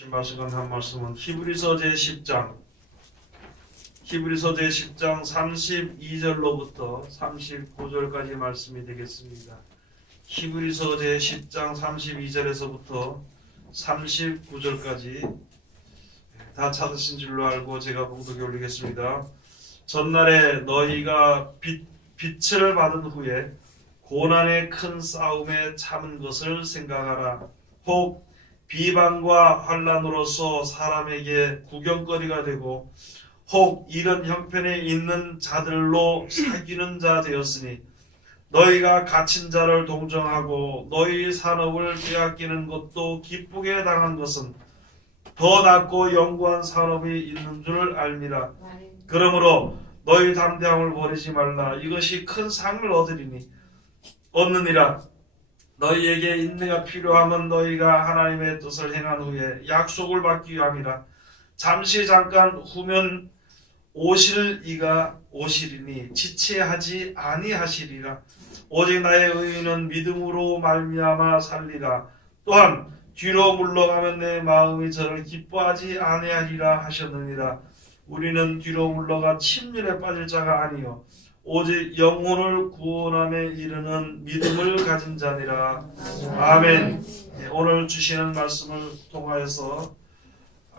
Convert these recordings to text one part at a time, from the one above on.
주신 말씀은 한 말씀은 히브리서 제10장 32절로부터 39절까지 말씀이 되겠습니다. 히브리서 제10장 32절에서부터 39절까지 다 찾으신 줄로 알고 제가 봉독해 올리겠습니다. 전날에 너희가 빛을 받은 후에 고난의 큰 싸움에 참은 것을 생각하라. 혹 비방과 환난으로서 사람에게 구경거리가 되고 혹 이런 형편에 있는 자들로 사귀는 자 되었으니 너희가 갇힌 자를 동정하고 너희 산업을 빼앗기는 것도 기쁘게 당한 것은 더 낫고 영구한 산업이 있는 줄 알미라. 그러므로 너희 담대함을 버리지 말라. 이것이 큰 상을 얻느니라. 너희에게 인내가 필요하면 너희가 하나님의 뜻을 행한 후에 약속을 받기 위함이라. 잠깐 후면 오실 이가 오시리니 지체하지 아니하시리라. 오직 나의 의인은 믿음으로 말미암아 살리라. 또한 뒤로 물러가면 내 마음이 저를 기뻐하지 아니하리라 하셨느니라. 우리는 뒤로 물러가 침륜에 빠질 자가 아니요 오직 영혼을 구원함에 이르는 믿음을 가진 자니라. 아멘. 오늘 주시는 말씀을 통하여서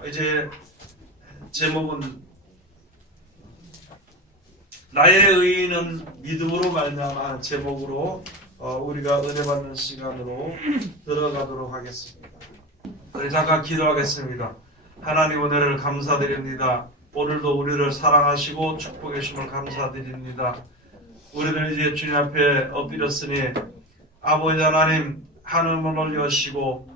이제 제목은 나의 의인은 믿음으로 말미암아 제목으로 우리가 은혜 받는 시간으로 들어가도록 하겠습니다. 우리 잠깐 기도하겠습니다. 하나님 은혜를 감사드립니다. 오늘도 우리를 사랑하시고 축복해 주심을 감사드립니다. 우리들 이제 주님 앞에 엎드렸으니 아버지 하나님 하늘문 올려시고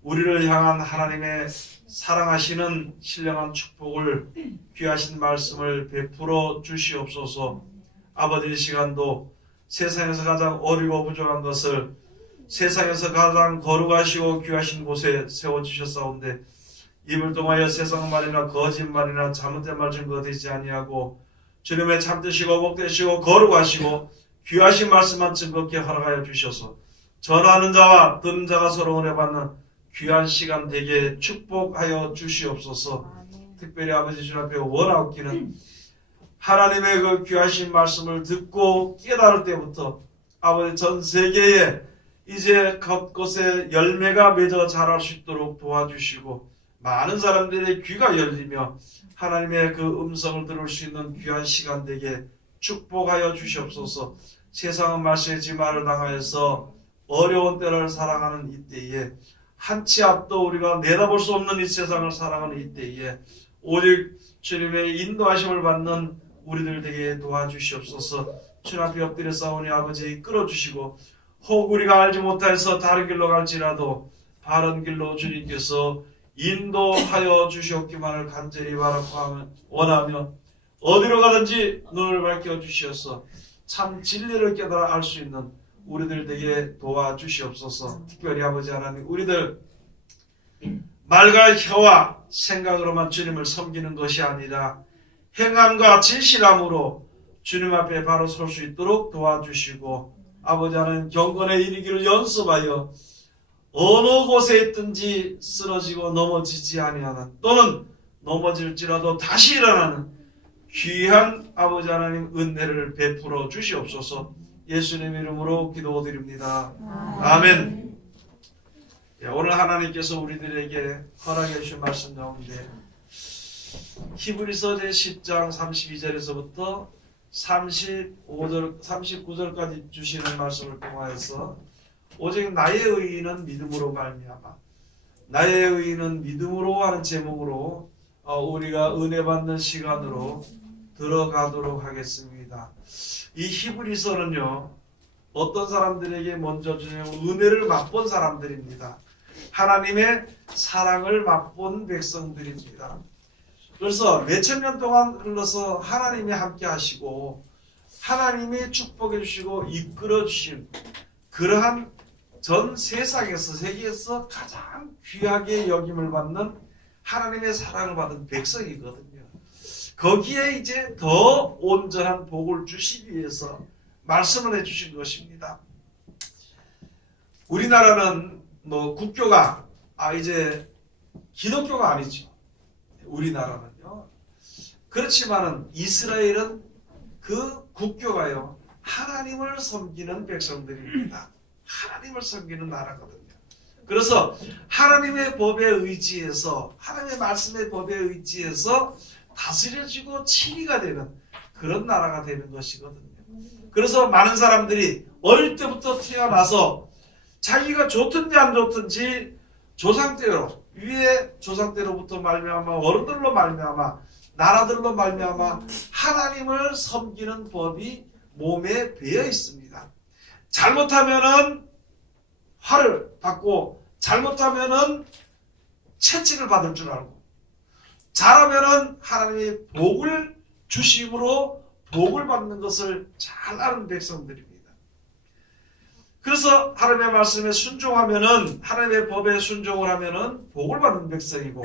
우리를 향한 하나님의 사랑하시는 신령한 축복을 귀하신 말씀을 베풀어 주시옵소서. 아버지 이 시간도 세상에서 가장 어리고 부족한 것을 세상에서 가장 거룩하시고 귀하신 곳에 세워주셨사온데 입을 통하여 세상 말이나 거짓말이나 잘못된 말 증거 되지 아니하고 주님의 참되시고 복되시고 거룩하시고 귀하신 말씀만 증거케 허락하여 주셔서 전하는 자와 듣는 자가 서로 은혜 받는 귀한 시간 되게 축복하여 주시옵소서. 특별히 아버지 주님 앞에 원하옵기는 하나님의 그 귀하신 말씀을 듣고 깨달을 때부터 아버지 전 세계에 이제 곳곳에 열매가 맺어 자랄 수 있도록 도와주시고 많은 사람들의 귀가 열리며 하나님의 그 음성을 들을 수 있는 귀한 시간 되게 축복하여 주시옵소서. 세상은 말세의 지마를 당하여서 어려운 때를 살아가는 이때에 한치 앞도 우리가 내다볼 수 없는 이 세상을 살아가는 이때에 오직 주님의 인도하심을 받는 우리들 되게 도와주시옵소서. 주님 앞에 엎드려 싸우니 아버지 이끌어주시고 혹 우리가 알지 못해서 다른 길로 갈지라도 바른 길로 주님께서 인도하여 주시옵기만을 간절히 바라고 원하며 어디로 가든지 눈을 밝혀 주시어서 참 진리를 깨달아 알 수 있는 우리들 되게 도와주시옵소서. 특별히 아버지 하나님 우리들 말과 혀와 생각으로만 주님을 섬기는 것이 아니라 행함과 진실함으로 주님 앞에 바로 설 수 있도록 도와주시고 아버지 하나님 경건에 이르기를 연습하여 어느 곳에 있든지 쓰러지고 넘어지지 아니하는 또는 넘어질지라도 다시 일어나는 귀한 아버지 하나님 은혜를 베풀어 주시옵소서. 예수님 이름으로 기도드립니다. 아멘. 오늘 하나님께서 우리들에게 허락해 주신 말씀 가운데 히브리서 제10장 32절에서부터 39절까지 주시는 말씀을 통하여서 오직 나의 의인은 믿음으로 말미암아 나의 의인은 믿음으로 하는 제목으로 우리가 은혜 받는 시간으로 들어가도록 하겠습니다. 이 히브리서는요 어떤 사람들에게 먼저 주냐면 은혜를 맛본 사람들입니다. 하나님의 사랑을 맛본 백성들입니다. 그래서 몇천 년 동안 흘러서 하나님이 함께 하시고 하나님이 축복해 주시고 이끌어 주신 그러한 전 세상에서 세계에서 가장 귀하게 여김을 받는 하나님의 사랑을 받은 백성이거든요. 거기에 이제 더 온전한 복을 주시기 위해서 말씀을 해주신 것입니다. 우리나라는 국교가 이제 기독교가 아니죠. 우리나라는요. 그렇지만은 이스라엘은 그 국교가요. 하나님을 섬기는 백성들입니다. 하나님을 섬기는 나라거든요. 그래서 하나님의 법에 의지해서 하나님의 말씀의 법에 의지해서 다스려지고 치리가 되는 그런 나라가 되는 것이거든요. 그래서 많은 사람들이 어릴 때부터 태어나서 자기가 좋든지 안 좋든지 조상대로 위에 조상대로부터 말미암아 어른들로 말미암아 나라들로 말미암아 하나님을 섬기는 법이 몸에 배어 있습니다. 잘못하면은 화를 받고 잘못하면은 채찍을 받을 줄 알고 잘하면은 하나님의 복을 주심으로 복을 받는 것을 잘 아는 백성들입니다. 그래서 하나님의 말씀에 순종하면은 하나님의 법에 순종을 하면은 복을 받는 백성이고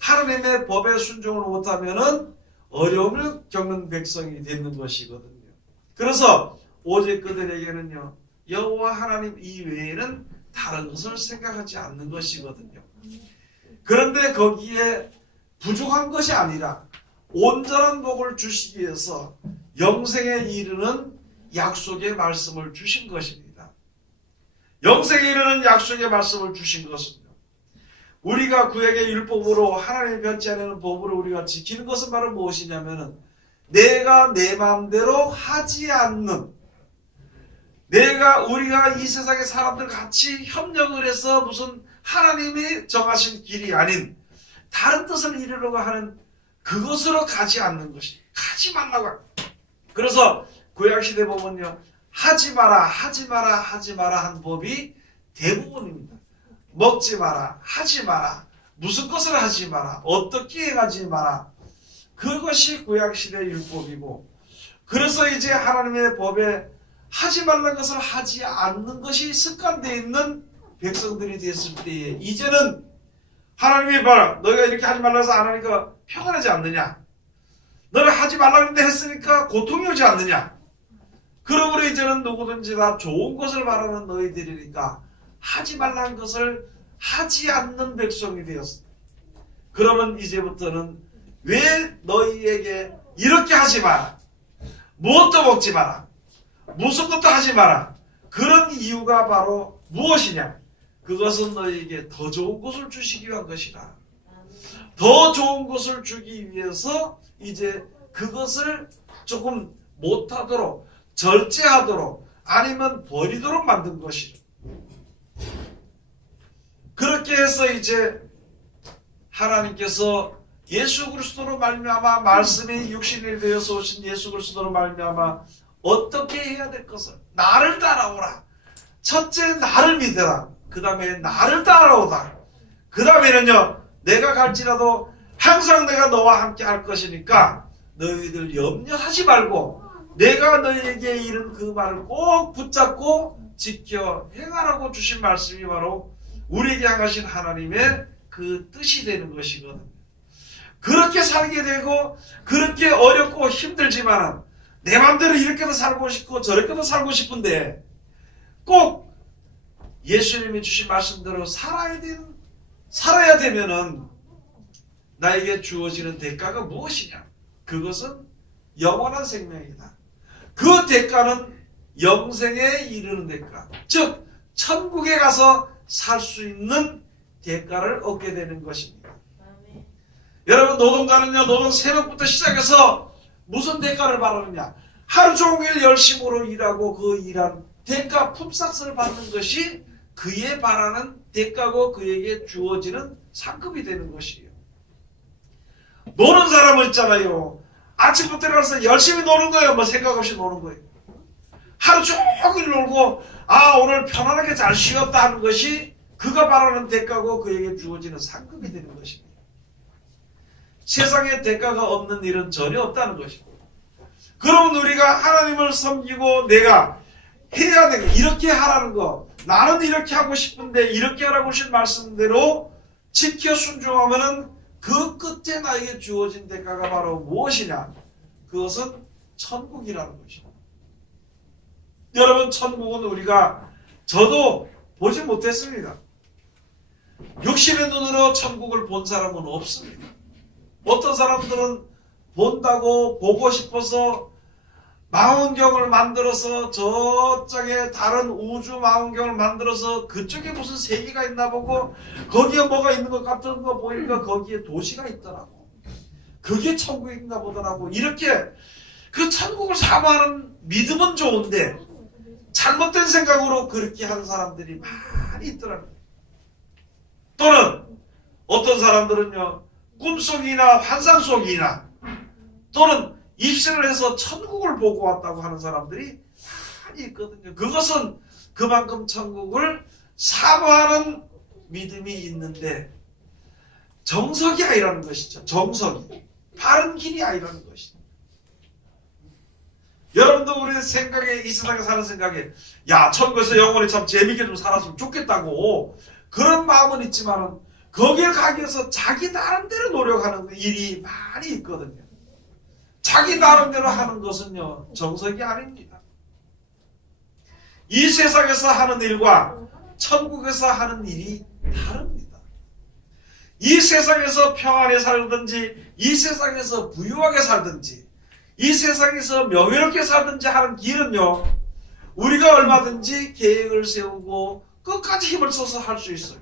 하나님의 법에 순종을 못하면은 어려움을 겪는 백성이 되는 것이거든요. 그래서 오직 그들에게는요 여호와 하나님 이외에는 다른 것을 생각하지 않는 것이거든요. 그런데 거기에 부족한 것이 아니라 온전한 복을 주시기 위해서 영생에 이르는 약속의 말씀을 주신 것입니다. 영생에 이르는 약속의 말씀을 주신 것은요. 우리가 구약의 율법으로 하나님의 변치 않는 법으로 우리가 지키는 것은 바로 무엇이냐면은 내가 내 마음대로 하지 않는 우리가 이 세상의 사람들 같이 협력을 해서 무슨 하나님이 정하신 길이 아닌 다른 뜻을 이루려고 하는 그것으로 가지 않는 것이 가지 말라고. 그래서 구약시대 보면요 하지 마라 하지 마라 하지 마라 한 법이 대부분입니다. 먹지 마라 하지 마라 무슨 것을 하지 마라 어떻게 행하지 마라 그것이 구약시대 율법이고 그래서 이제 하나님의 법에 하지 말라는 것을 하지 않는 것이 습관되어 있는 백성들이 됐을 때에 이제는 하나님이 봐라 너희가 이렇게 하지 말라 해서 안 하니까 평안하지 않느냐 너를 하지 말라는데 했으니까 고통이 오지 않느냐 그러므로 이제는 누구든지 다 좋은 것을 바라는 너희들이니까 하지 말라는 것을 하지 않는 백성이 되었어. 그러면 이제부터는 왜 너희에게 이렇게 하지 마라 무엇도 먹지 마라 무슨 것도 하지 마라 그런 이유가 바로 무엇이냐 그것은 너희에게 더 좋은 것을 주시기 위한 것이다. 더 좋은 것을 주기 위해서 이제 그것을 조금 못하도록 절제하도록 아니면 버리도록 만든 것이죠. 그렇게 해서 이제 하나님께서 예수 그리스도로 말미암아 말씀이 육신이 되어서 오신 예수 그리스도로 말미암아 어떻게 해야 될 것을 나를 따라오라. 첫째 나를 믿으라. 그 다음에 나를 따라오다. 그 다음에는요 내가 갈지라도 항상 내가 너와 함께 할 것이니까 너희들 염려하지 말고 내가 너희에게 이른 그 말을 꼭 붙잡고 지켜 행하라고 주신 말씀이 바로 우리에게 향하신 하나님의 그 뜻이 되는 것이거든요. 그렇게 살게 되고 그렇게 어렵고 힘들지만 내 마음대로 이렇게도 살고 싶고 저렇게도 살고 싶은데 꼭 예수님이 주신 말씀대로 살아야 되면은 나에게 주어지는 대가가 무엇이냐? 그것은 영원한 생명이다. 그 대가는 영생에 이르는 대가. 즉 천국에 가서 살 수 있는 대가를 얻게 되는 것입니다. 아멘. 여러분 노동자는요 노동 새벽부터 시작해서 무슨 대가를 바라느냐? 하루 종일 열심으로 일하고 그 일한 대가 품삯을 받는 것이 그의 바라는 대가고 그에게 주어지는 상급이 되는 것이에요. 노는 사람은 있잖아요. 아침부터 일어나서 열심히 노는 거예요. 뭐 생각 없이 노는 거예요. 하루 종일 놀고 오늘 편안하게 잘 쉬었다 하는 것이 그가 바라는 대가고 그에게 주어지는 상급이 되는 것입니다. 세상에 대가가 없는 일은 전혀 없다는 것입니다. 그러면 우리가 하나님을 섬기고 내가 해야 되는 거 이렇게 하라는 거 나는 이렇게 하고 싶은데 이렇게 하라고 하신 말씀대로 지켜 순종하면은 그 끝에 나에게 주어진 대가가 바로 무엇이냐? 그것은 천국이라는 것입니다. 여러분 천국은 저도 보지 못했습니다. 육신의 눈으로 천국을 본 사람은 없습니다. 어떤 사람들은 본다고 보고 싶어서 망원경을 만들어서 저쪽에 다른 우주 망원경을 만들어서 그쪽에 무슨 세계가 있나 보고 거기에 뭐가 있는 것 같은 거 보니까 거기에 도시가 있더라고. 그게 천국인가 보더라고. 이렇게 그 천국을 사모하는 믿음은 좋은데 잘못된 생각으로 그렇게 하는 사람들이 많이 있더라고요. 또는 어떤 사람들은요, 꿈속이나 환상 속이나 또는 입신을 해서 천국을 보고 왔다고 하는 사람들이 많이 있거든요. 그것은 그만큼 천국을 사모하는 믿음이 있는데 정석이 아니라는 것이죠. 정석이. 바른 길이 아니라는 것이죠. 여러분도 우리 생각에, 이 세상에 사는 생각에, 야, 천국에서 영원히 참 재밌게 좀 살았으면 좋겠다고 그런 마음은 있지만은 거기에 가기 위해서 자기 나름대로 노력하는 일이 많이 있거든요. 자기 나름대로 하는 것은요, 정석이 아닙니다. 이 세상에서 하는 일과 천국에서 하는 일이 다릅니다. 이 세상에서 평안에 살든지, 이 세상에서 부유하게 살든지, 이 세상에서 명예롭게 살든지 하는 길은요, 우리가 얼마든지 계획을 세우고 끝까지 힘을 써서 할 수 있어요.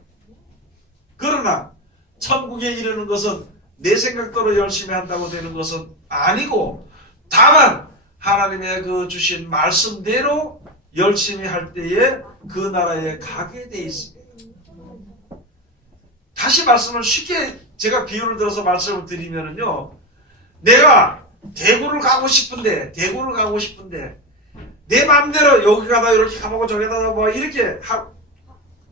그러나 천국에 이르는 것은 내 생각대로 열심히 한다고 되는 것은 아니고, 다만 하나님의 그 주신 말씀대로 열심히 할 때에 그 나라에 가게 돼 있습니다. 다시 말씀을 쉽게 제가 비유를 들어서 말씀을 드리면은요, 내가 대구를 가고 싶은데 내 마음대로 여기 가다 이렇게 가보고 저기 가다 뭐 이렇게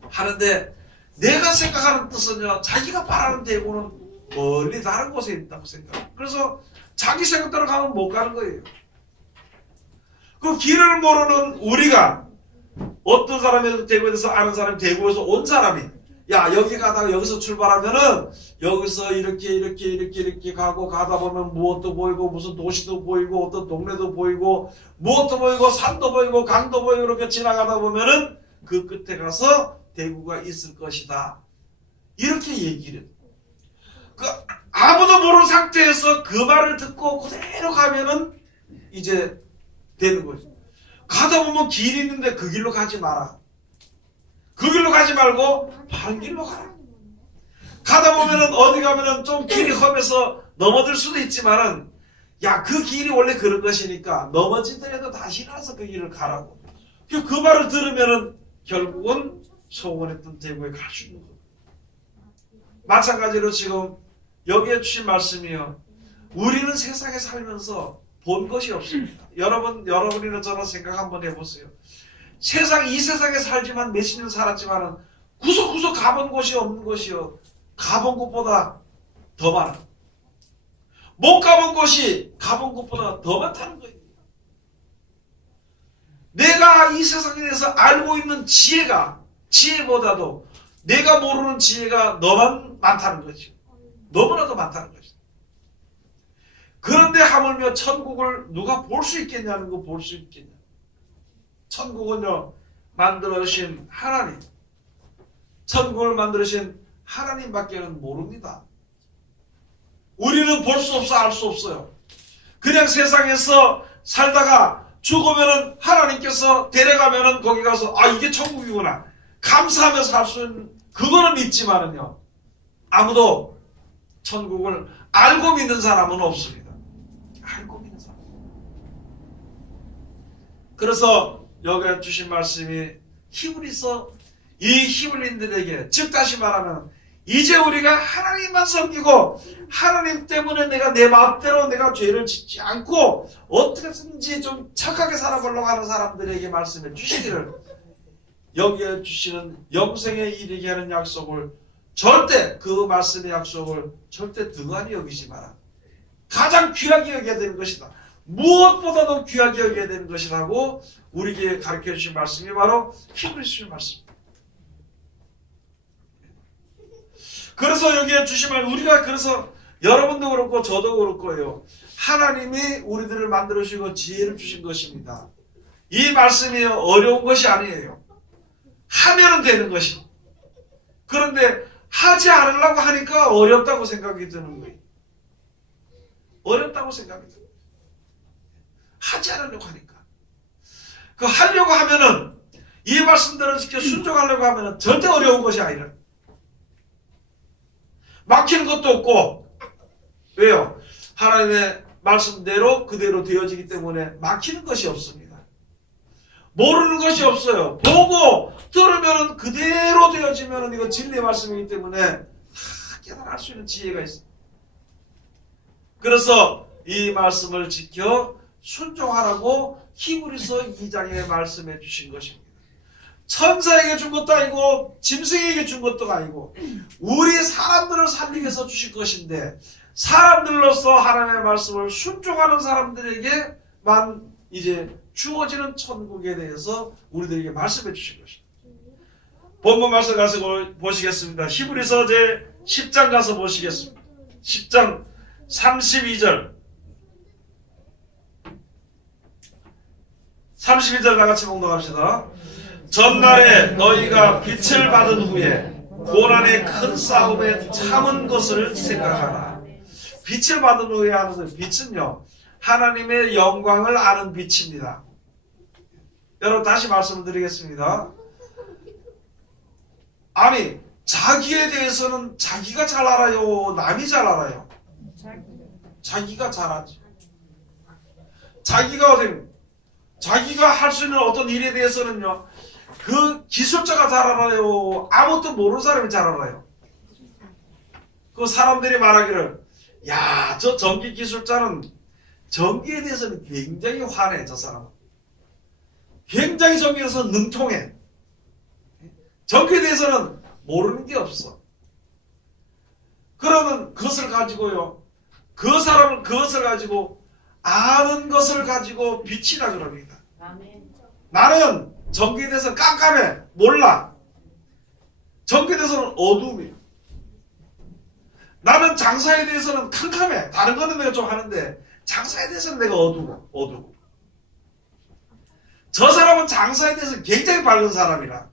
하는데, 내가 생각하는 뜻은요, 자기가 바라는 대구는 멀리 다른 곳에 있다고 생각해요. 그래서 자기 생각대로 가면 못 가는 거예요. 그 길을 모르는 우리가, 어떤 사람이 대구에 대해서 아는 사람이 대구에서 온 사람이, 야, 여기 가다가 여기서 출발하면은 여기서 이렇게 가고 가다 보면 무엇도 보이고 무슨 도시도 보이고 어떤 동네도 보이고 무엇도 보이고 산도 보이고 강도 보이고 이렇게 지나가다 보면은 그 끝에 가서 대구가 있을 것이다. 이렇게 얘기를 해요. 아무도 모르는 상태에서 그 말을 듣고 그대로 가면은 이제 되는 거죠. 가다 보면 길이 있는데 그 길로 가지 마라. 그 길로 가지 말고 바른 길로 가라. 가다 보면은 어디 가면은 좀 길이 험해서 넘어질 수도 있지만은, 야, 그 길이 원래 그런 것이니까 넘어지더라도 다시 일어나서 그 길을 가라고. 그 말을 들으면은 결국은 소원했던 대구에 갈 수 있는 거예요. 마찬가지로 지금 여기에 주신 말씀이요, 우리는 세상에 살면서 본 것이 없습니다. 여러분이나 저나 생각 한번 해보세요. 이 세상에 살지만 몇십 년 살았지만은 구석구석 가본 곳이 없는 것이요, 가본 곳보다 더 많아. 못 가본 곳이 가본 곳보다 더 많다는 거예요. 내가 이 세상에 대해서 알고 있는 지혜보다도 내가 모르는 지혜가 너만 많다는 거죠. 너무나도 많다는 거죠. 그런데 하물며 천국을 누가 볼 수 있겠냐는 거, 볼 수 있겠냐. 천국은요, 만들어주신 하나님, 천국을 만들어주신 하나님밖에는 모릅니다. 우리는 볼 수 없어, 알 수 없어요. 그냥 세상에서 살다가 죽으면은 하나님께서 데려가면은 거기 가서, 아, 이게 천국이구나 감사하면서 살 수 있는, 그거는 믿지만은요, 아무도 천국을 알고 믿는 사람은 없습니다. 알고 믿는 사람. 그래서 여기에 주신 말씀이 히브리서, 이 히브리인들에게, 즉 다시 말하면 이제 우리가 하나님만 섬기고 하나님 때문에 내가 내 마음대로 내가 죄를 짓지 않고 어떻게든지 좀 착하게 살아보려고 하는 사람들에게 말씀해 주시기를, 여기에 주시는 영생에 이르게 하는 약속을 절대, 그 말씀의 약속을 절대 등한히 여기지 마라. 가장 귀하게 여겨야 되는 것이다. 무엇보다도 귀하게 여겨야 되는 것이라고 우리에게 가르쳐 주신 말씀이 바로 히브리서 말씀. 그래서 여기에 주신 말, 우리가, 그래서 여러분도 그렇고 저도 그럴 거예요. 하나님이 우리들을 만들어 주시고 지혜를 주신 것입니다. 이 말씀이 어려운 것이 아니에요. 하면은 되는 것이. 그런데 하지 않으려고 하니까 어렵다고 생각이 드는 거예요. 어렵다고 생각이 드는 거예요. 하지 않으려고 하니까. 그 하려고 하면은, 이 말씀대로 지켜 순종하려고 하면은 절대 어려운 것이 아니라 막히는 것도 없고. 왜요? 하나님의 말씀대로 그대로 되어지기 때문에 막히는 것이 없습니다. 모르는 것이 없어요. 보고 들으면은 그대로 되어지면은 이거 진리의 말씀이기 때문에 다 깨달을 수 있는 지혜가 있습니다. 그래서 이 말씀을 지켜 순종하라고 히브리서 2장에 말씀해 주신 것입니다. 천사에게 준 것도 아니고 짐승에게 준 것도 아니고 우리 사람들을 살리기 위해서 주신 것인데, 사람들로서 하나님의 말씀을 순종하는 사람들에게만 이제 주어지는 천국에 대해서 우리들에게 말씀해 주신 것입니다. 본문 말씀 가서 보시겠습니다. 히브리서 제 10장 가서 보시겠습니다. 10장 32절 32절 다같이 봉독합시다. 전날에 너희가 빛을 받은 후에 고난의 큰 싸움에 참은 것을 생각하라. 빛을 받은 후에 하는 것, 빛은요 하나님의 영광을 아는 빛입니다. 여러분 다시 말씀을 드리겠습니다. 아니 자기에 대해서는 자기가 잘 알아요, 남이 잘 알아요? 자기가 잘 알지. 자기가 할 수 있는 어떤 일에 대해서는요 그 기술자가 잘 알아요, 아무것도 모르는 사람이 잘 알아요? 그 사람들이 말하기를, 야, 저 전기 기술자는 전기에 대해서는 굉장히 환해. 저 사람은 굉장히 전기에 대해서 능통해. 전기에 대해서는 모르는 게 없어. 그러면 그것을 가지고요, 그 사람은 그것을 가지고 아는 것을 가지고 빛이라 그럽니다. 나는 전기에 대해서 깜깜해, 몰라. 전기에 대해서는 어두움이에요. 나는 장사에 대해서는 캄캄해. 다른 거는 내가 좀 하는데 장사에 대해서는 내가 어두워. 저 사람은 장사에 대해서 굉장히 밝은 사람이라.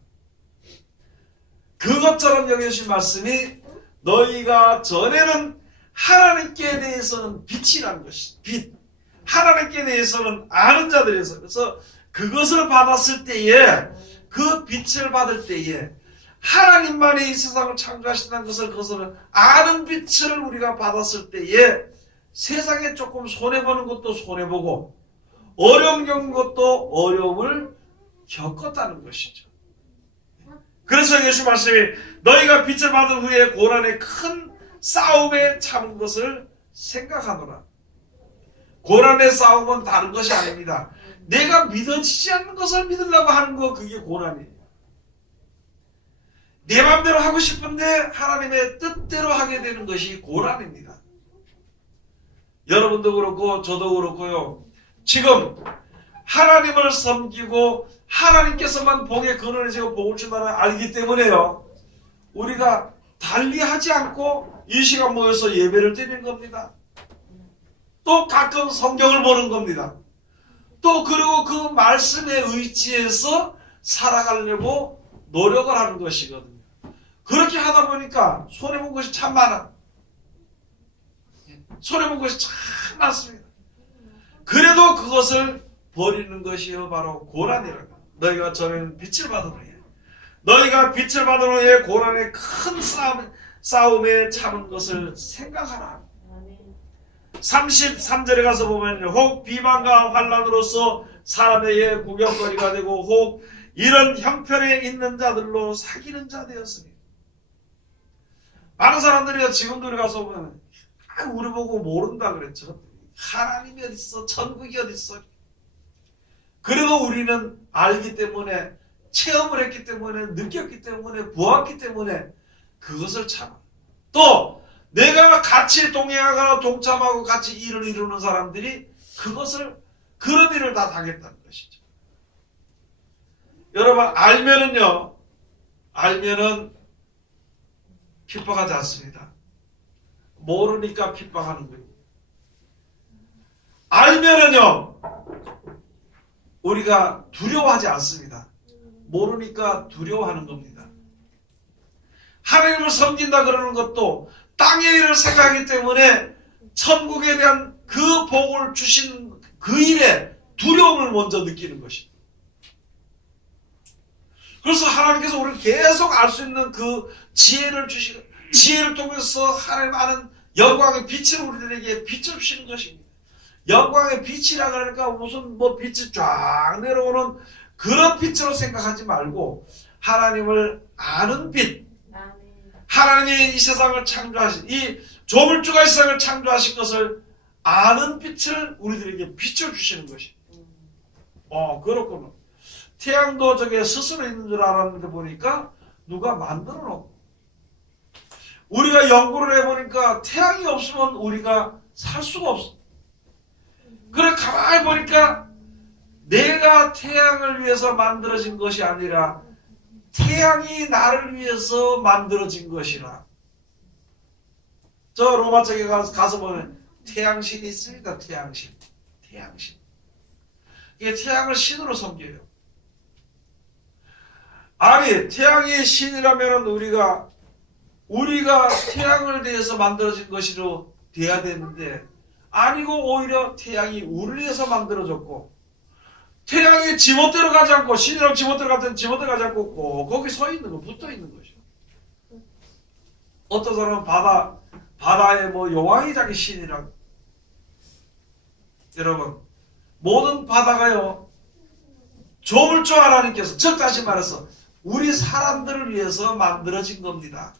그것처럼 여겨주신 말씀이, 너희가 전에는 하나님께 대해서는 빛이라는 것이, 빛. 하나님께 대해서는 아는 자들에서, 그래서 그것을 받았을 때에, 그 빛을 받을 때에 하나님만이 이 세상을 창조하신다는 것을, 그것을 아는 빛을 우리가 받았을 때에 세상에 조금 손해보는 것도 손해보고 어려움 겪는 것도 어려움을 겪었다는 것이죠. 그래서 예수 말씀이, 너희가 빛을 받은 후에 고난의 큰 싸움에 참은 것을 생각하노라. 고난의 싸움은 다른 것이 아닙니다. 내가 믿어지지 않는 것을 믿으려고 하는 거, 그게 고난이에요. 내 마음대로 하고 싶은데 하나님의 뜻대로 하게 되는 것이 고난입니다. 여러분도 그렇고 저도 그렇고요, 지금 하나님을 섬기고 하나님께서만 복의 근원이시고 복을 준다는 알기 때문에요, 우리가 달리하지 않고 이 시간 모여서 예배를 드리는 겁니다. 또 가끔 성경을 보는 겁니다. 또 그리고 그 말씀에 의지해서 살아가려고 노력을 하는 것이거든요. 그렇게 하다 보니까 손해본 것이 참 많아. 손해본 것이 참 많습니다. 그래도 그것을 버리는 것이요 바로 고난이라고. 너희가 전에는 빛을 받은 후에, 너희가 빛을 받은 후에 고난의 큰 싸움에 참은 것을 생각하라. 33절에 가서 보면, 혹 비방과 환난으로서 사람에게 구경거리가 되고 혹 이런 형편에 있는 자들로 사귀는 자 되었으니. 많은 사람들이 지금도 우리 가서 보면, 우리 보고 모른다 그랬죠. 하나님이 어디 있어, 천국이 어디 있어. 그래도 우리는 알기 때문에, 체험을 했기 때문에, 느꼈기 때문에, 보았기 때문에 그것을 참아. 또 내가 같이 동행하거나 동참하고 같이 일을 이루는 사람들이 그런 일을 다 당했다는 것이죠. 여러분, 알면은 핍박하지 않습니다. 모르니까 핍박하는 거예요. 알면은요, 우리가 두려워하지 않습니다. 모르니까 두려워하는 겁니다. 하나님을 섬긴다 그러는 것도 땅의 일을 생각하기 때문에 천국에 대한 그 복을 주신 그 일에 두려움을 먼저 느끼는 것입니다. 그래서 하나님께서 우리를 계속 알 수 있는 그 지혜를 주시고, 지혜를 통해서 하나님 아는 영광의 빛을 우리들에게 비춰주시는 것입니다. 영광의 빛이라 그러니까 무슨 뭐 빛이 쫙 내려오는 그런 빛으로 생각하지 말고 하나님을 아는 빛, 하나님이 이 세상을 창조하신, 이 조물주가 이 세상을 창조하신 것을 아는 빛을 우리들에게 비춰주시는 것입니다. 그렇구나. 태양도 저게 스스로 있는 줄 알았는데 보니까 누가 만들어 놓고, 우리가 연구를 해보니까 태양이 없으면 우리가 살 수가 없어. 그래 가만히 보니까 내가 태양을 위해서 만들어진 것이 아니라 태양이 나를 위해서 만들어진 것이라. 저 로마책에 가서 보면 태양신이 있습니다. 태양신. 이게 태양을 신으로 섬겨요. 아니 태양이 신이라면 우리가 태양을 대해서 만들어진 것으로 돼야 되는데, 아니고 오히려 태양이 우리를 위해서 만들어졌고, 태양이 지멋대로 가지 않고, 신이랑 지멋대로 같은 지멋대로 가지 않고 꼭 거기 서 있는 거, 붙어 있는 것이요. 어떤 사람은 바다에 뭐 여왕이 자기 신이라고. 여러분, 모든 바다가요, 조물주 하나님께서, 즉 다시 말해서 우리 사람들을 위해서 만들어진 겁니다.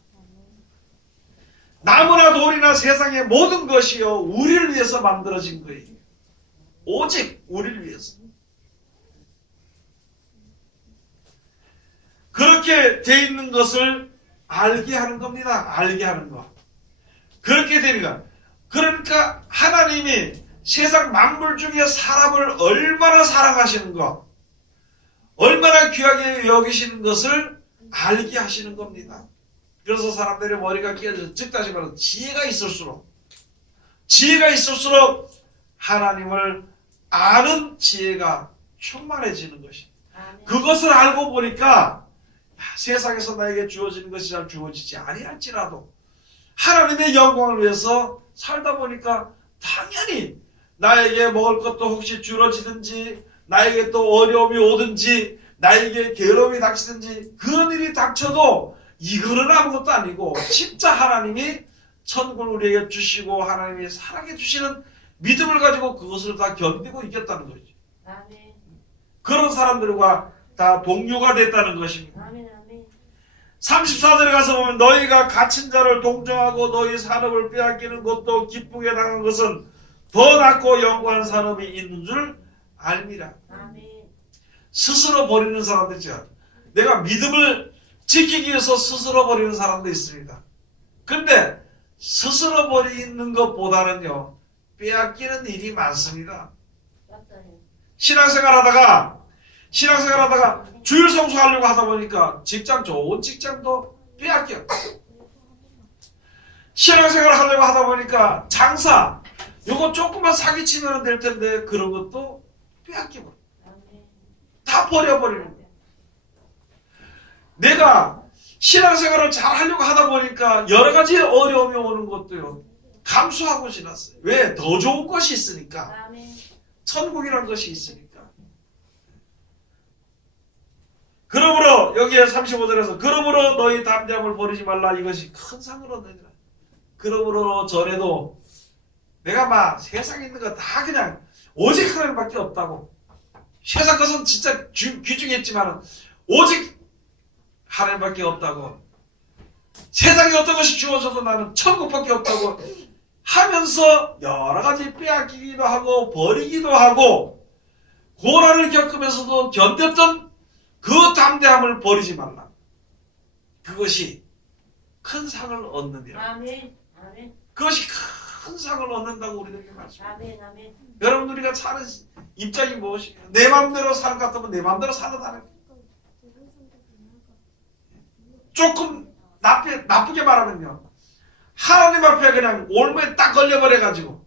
나무나 돌이나 세상의 모든 것이요 우리를 위해서 만들어진 거예요. 오직 우리를 위해서. 그렇게 돼 있는 것을 알게 하는 겁니다. 알게 하는 거. 그렇게 되니까, 그러니까 하나님이 세상 만물 중에 사람을 얼마나 사랑하시는 것, 얼마나 귀하게 여기시는 것을 알게 하시는 겁니다. 그래서 사람들의 머리가 끼어져, 즉 다시 말해서 지혜가 있을수록 하나님을 아는 지혜가 충만해지는 것입니다. 그것을 알고 보니까 세상에서 나에게 주어지는 것이 잘 주어지지 아니할지라도 하나님의 영광을 위해서 살다 보니까 당연히 나에게 먹을 것도 혹시 줄어지든지, 나에게 또 어려움이 오든지, 나에게 괴로움이 닥치든지, 그런 일이 닥쳐도 이거는 아무것도 아니고 진짜 하나님이 천국을 우리에게 주시고 하나님이 사랑해 주시는 믿음을 가지고 그것을 다 견디고 이겼다는 거죠. 아멘. 그런 사람들과 다 동료가 됐다는 것입니다. 아멘, 아멘. 34절에 가서 보면 너희가 갇힌 자를 동정하고 너희 산업을 빼앗기는 것도 기쁘게 당한 것은 더 낫고 영원한 산업이 있는 줄 알미라. 아멘. 스스로 버리는 사람들이죠. 내가 믿음을 지키기 위해서 스스로 버리는 사람도 있습니다. 근데 스스로 버리는 것보다는요, 빼앗기는 일이 많습니다. 신앙생활 하다가 주일 성수하려고 하다 보니까 좋은 직장도 빼앗겨. 신앙생활 하려고 하다 보니까 장사, 요거 조금만 사기치면 될 텐데 그런 것도 빼앗기고 다 버려버리는 거예요. 내가 신앙생활을 잘 하려고 하다 보니까 여러 가지 어려움이 오는 것도요, 감수하고 지났어요. 왜? 더 좋은 것이 있으니까. 천국이란 것이 있으니까. 그러므로 여기에 35절에서 그러므로 너희 담대함을 버리지 말라, 이것이 큰 상을 얻느니라. 그러므로 전에도 내가 막 세상에 있는 거 다 그냥 오직 하나님밖에 없다고, 세상 것은 진짜 귀중했지만 오직 하나님밖에 없다고, 세상에 어떤 것이 주어져도 나는 천국밖에 없다고 하면서 여러 가지 빼앗기기도 하고 버리기도 하고 고난을 겪으면서도 견뎠던 그 담대함을 버리지 말라. 그것이 큰 상을 얻느니라. 아멘. 아멘. 그것이 큰 상을 얻는다고 우리들에게 말씀합니다. 아멘. 아멘. 여러분, 우리가 사는 입장이 무엇이에요? 내 마음대로 사는 것 같으면 내 마음대로 살아다니는 거예요. 조금 나쁘게 말하면요, 하나님 앞에 그냥 올무에 딱 걸려버려가지고,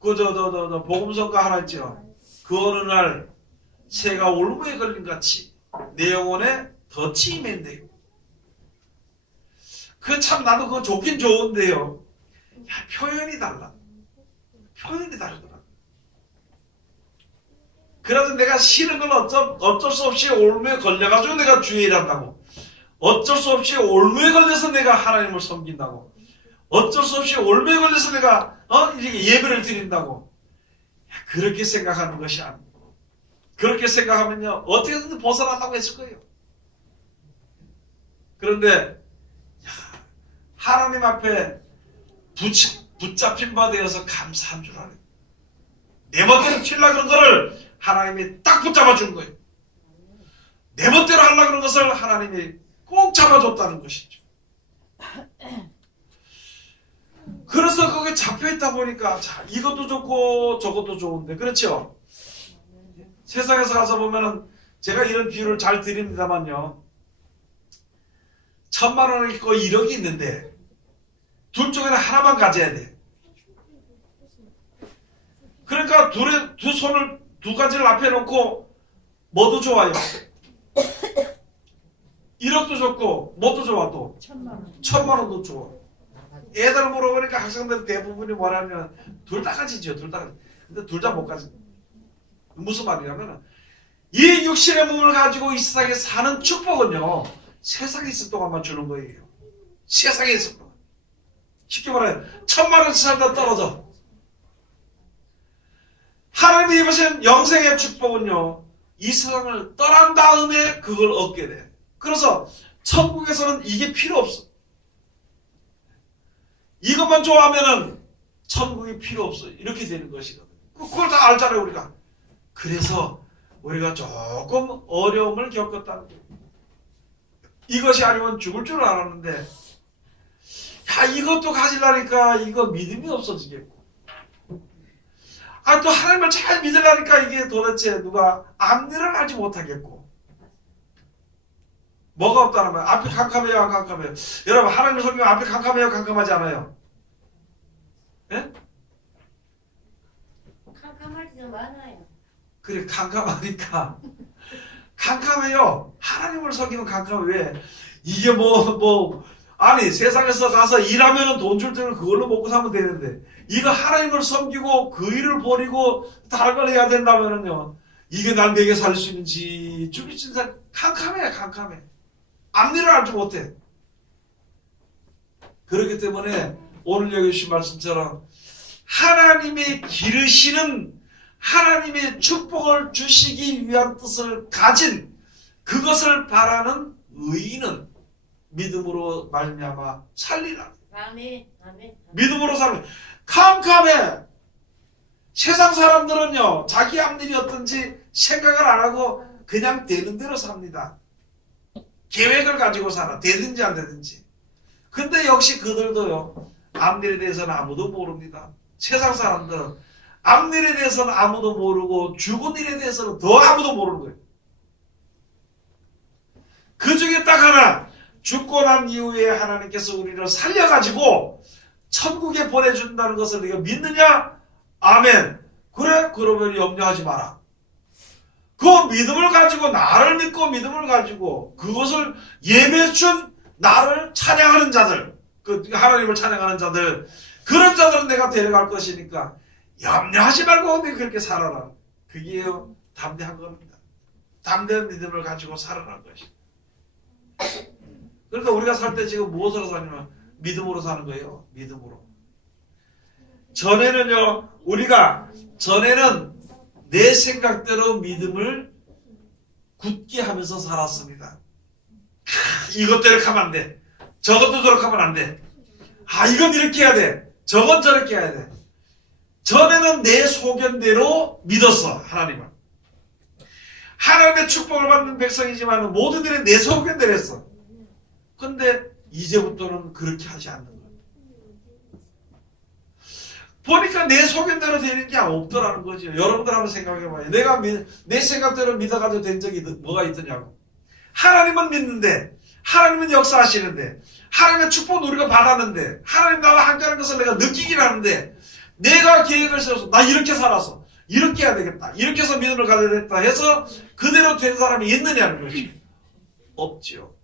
복음성가 하나 있죠. 그 어느 날 새가 올무에 걸린 같이 내 영혼에 덫이 맨대요. 그 참 나도 그거 좋긴 좋은데요. 야, 표현이 달라. 표현이 다르더라. 그래서 내가 싫은 건 어쩔 수 없이 올무에 걸려가지고 내가 주의를 한다고. 어쩔 수 없이 올무에 걸려서 내가 하나님을 섬긴다고. 어쩔 수 없이 올무에 걸려서 내가 이렇게 예배를 드린다고. 야, 그렇게 생각하는 것이 아니고. 그렇게 생각하면요 어떻게든 벗어나려고 했을 거예요. 그런데 하나님 앞에 붙잡힌 바 되어서 감사한 줄 알아요. 내 멋대로 튀려고 그런 거를 하나님이 딱 붙잡아준 거예요. 내 멋대로 하려고 그런 것을 하나님이 꼭 잡아줬다는 것이죠. 그래서 거기에 잡혀있다 보니까 자, 이것도 좋고 저것도 좋은데 그렇죠? 세상에서 가서 보면은 제가 이런 비유를 잘 드립니다만요. 1,000만 원이 있고 1억이 있는데 둘 중에는 하나만 가져야 돼. 그러니까 두 손을 두 가지를 앞에 놓고 뭐도 좋아요. 1억도 좋고 뭐도 좋아 또 1,000만 원도 좋아. 애들 물어보니까 학생들 대부분이 뭐라면 둘 다 가지죠. 둘 다 가지. 근데 둘 다 못 가지. 무슨 말이냐면 이 육신의 몸을 가지고 이 세상에 사는 축복은요. 세상에 있을 동안만 주는 거예요. 세상에 있을 동안. 쉽게 말해 1,000만 원씩 살다 떨어져. 하나님이 입으신 영생의 축복은요. 이 세상을 떠난 다음에 그걸 얻게 돼. 그래서 천국에서는 이게 필요 없어. 이것만 좋아하면은 천국이 필요 없어. 이렇게 되는 것이거든. 그걸 다 알잖아요 우리가. 그래서 우리가 조금 어려움을 겪었다는 거예요. 이것이 아니면 죽을 줄 알았는데 야 이것도 가지려니까 이거 믿음이 없어지겠고 또 하나님을 잘 믿으려니까 이게 도대체 누가 앞일을 하지 못하겠고 뭐가 없다는 거야. 앞이 캄캄해요 안 캄캄해요? 여러분 하나님을 섬기면 앞이 캄캄해요 캄캄하지 않아요? 예? 캄캄할 때도 많아요. 그래 캄캄하니까 캄캄해요. 하나님을 섬기면 캄캄해. 왜? 이게 아니 세상에서 가서 일하면 돈 줄 때는 그걸로 먹고 사면 되는데 이거 하나님을 섬기고 그 일을 버리고 다른 걸 해야 된다면은요 이게 난 내게 살 수 있는지 죽일 수 있는 사람 캄캄해 캄캄해. 앞일을 알지 못해. 그렇기 때문에 오늘 여기 주신 말씀처럼 하나님의 기르시는 하나님의 축복을 주시기 위한 뜻을 가진 그것을 바라는 의인은 믿음으로 말미암아 살리라. 아멘. 아멘. 믿음으로 살리. 캄캄해. 세상 사람들은요 자기 앞일이 어떤지 생각을 안 하고 그냥 되는 대로 삽니다. 계획을 가지고 살아. 되든지 안 되든지. 근데 역시 그들도요 앞일에 대해서는 아무도 모릅니다. 세상 사람들은 앞일에 대해서는 아무도 모르고 죽은 일에 대해서는 더 아무도 모르는 거예요. 그 중에 딱 하나 죽고 난 이후에 하나님께서 우리를 살려가지고 천국에 보내준다는 것을 네가 믿느냐? 아멘. 그래? 그러면 염려하지 마라. 그 믿음을 가지고 나를 믿고 믿음을 가지고 그것을 예배준 나를 찬양하는 자들 그 하나님을 찬양하는 자들 그런 자들은 내가 데려갈 것이니까 염려하지 말고 내가 그렇게 살아라. 그게요 담대한 겁니다. 담대한 믿음을 가지고 살아라는 것이. 그러니까 우리가 살 때 지금 무엇으로 사냐면 믿음으로 사는 거예요. 믿음으로. 전에는요 우리가 전에는 내 생각대로 믿음을 굳게 하면서 살았습니다. 이것도 이렇게 하면 안 돼. 저것도 저렇게 하면 안 돼. 이건 이렇게 해야 돼. 저건 저렇게 해야 돼. 전에는 내 소견대로 믿었어. 하나님을. 하나님의 축복을 받는 백성이지만 모두들이 내 소견대로 했어. 근데 이제부터는 그렇게 하지 않는 거야. 보니까 내 소견대로 되는 게 없더라는 거죠. 여러분들 한번 생각해봐요. 내가 내 생각대로 믿어가지고 된 적이 뭐가 있더냐고. 하나님은 믿는데 하나님은 역사하시는데 하나님의 축복은 우리가 받았는데 하나님 나와 함께하는 것을 내가 느끼긴 하는데 내가 계획을 세워서 나 이렇게 살아서 이렇게 해야 되겠다. 이렇게 해서 믿음을 가져야 되겠다 해서 그대로 된 사람이 있느냐는 것이 없죠.